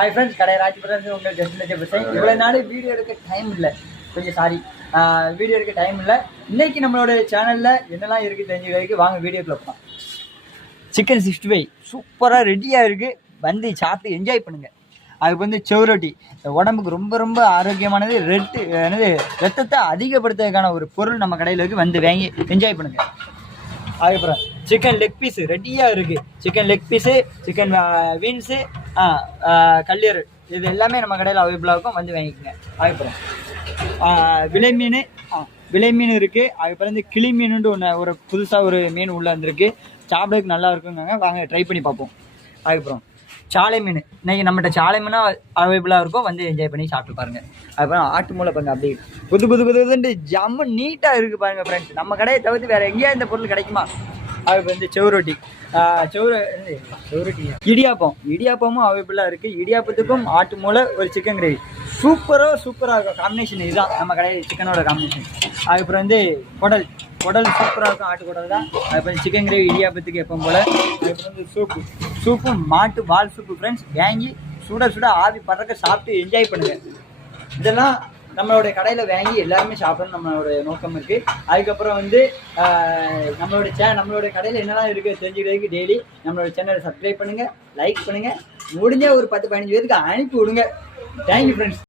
Hi friends, கடை ராஜ்புரம் உங்கள் just பேசுகிறேன். இவ்வளோ நாள் வீடியோ எடுக்க டைம் இல்லை, கொஞ்சம் சாரி, வீடியோ எடுக்க டைம் இல்லை. இன்றைக்கி நம்மளோட சேனலில் என்னெல்லாம் இருக்குது தெரிஞ்சுக்கிறதுக்கு வாங்க வீடியோக்குள்ள போகலாம். சிக்கன் 65 சூப்பராக ரெடியாக இருக்குது, வந்து சாப்பிட்டு என்ஜாய் பண்ணுங்கள். அதுக்கு வந்து செவ்ரொட்டி உடம்புக்கு ரொம்ப ரொம்ப ஆரோக்கியமானது. ரத்தத்தை அதிகப்படுத்துறதுக்கான ஒரு பொருள் நம்ம கடையில் இருக்குது, வந்து வாங்கி என்ஜாய் பண்ணுங்கள். அதுக்கப்புறம் சிக்கன் லெக் பீஸு ரெடியாக இருக்குது. Chicken leg piece, chicken wings, கல்லீரல், இது எல்லாமே நம்ம கடையில் அவைலபிளாக இருக்கும், வந்து வாங்கிக்கோங்க. அதுக்கப்புறம் விலை மீன் இருக்குது. அதுக்கப்புறம் வந்து கிளி மீனுன்ட்டு ஒன்று, ஒரு புதுசாக ஒரு மீன் உள்ளே வந்திருக்கு, சாப்பிட்றதுக்கு நல்லா இருக்குங்க, வாங்க ட்ரை பண்ணி பார்ப்போம். அதுக்கப்புறம் சாலை மீன், இன்றைக்கி நம்மகிட்ட சாலை மீனாக அவைலபிளாக இருக்கும், வந்து என்ஜாய் பண்ணி சாப்பிட்டு பாருங்கள். அதுக்கப்புறம் ஆட்டு மூளை பாருங்கள், அப்படி புதுன்னு ஜம்மு நீட்டாக இருக்குது பாருங்கள் ஃப்ரெண்ட்ஸ். நம்ம கடையை தவிர்த்து வேறு எங்கேயா இந்த பொருள் கிடைக்குமா? அதுக்கு வந்து செவ்ரொட்டி, இடியாப்பமும் அவைலபிளாக இருக்குது. இடியாப்பத்துக்கும் ஆட்டு மூளை, ஒரு சிக்கன் கிரேவி சூப்பராக இருக்கும். காம்பினேஷன் இதுதான் நம்ம கடையில் சிக்கனோட காம்பினேஷன். அதுக்கப்புறம் வந்து குடல் சூப்பராக இருக்கும், ஆட்டு குடல் தான். அதுக்கப்புறம் சிக்கன் கிரேவி இடியாப்பத்துக்கு எப்பவும் போல். அதுக்கப்புறம் வந்து சூப்பும் மாட்டு வால் சூப்பு ஃப்ரெண்ட்ஸ், வாங்கி சுட ஆவி பறக்க சாப்பிட்டு என்ஜாய் பண்ணுங்கள். இதெல்லாம் நம்மளுடைய கடையில் வாங்கி எல்லாருமே சாப்பிடணும் நம்மளோட நோக்கம் இருக்குது. அதுக்கப்புறம் வந்து நம்மளோட கடையில் என்னெல்லாம் இருக்குது தெரிஞ்சுக்கிறதுக்கு டெய்லி நம்மளோட சேனலை சப்ஸ்கிரைப் பண்ணுங்கள், லைக் பண்ணுங்கள், முடிஞ்ச ஒரு 10-15 பேருக்கு அனுப்பி விடுங்க. Thank you friends.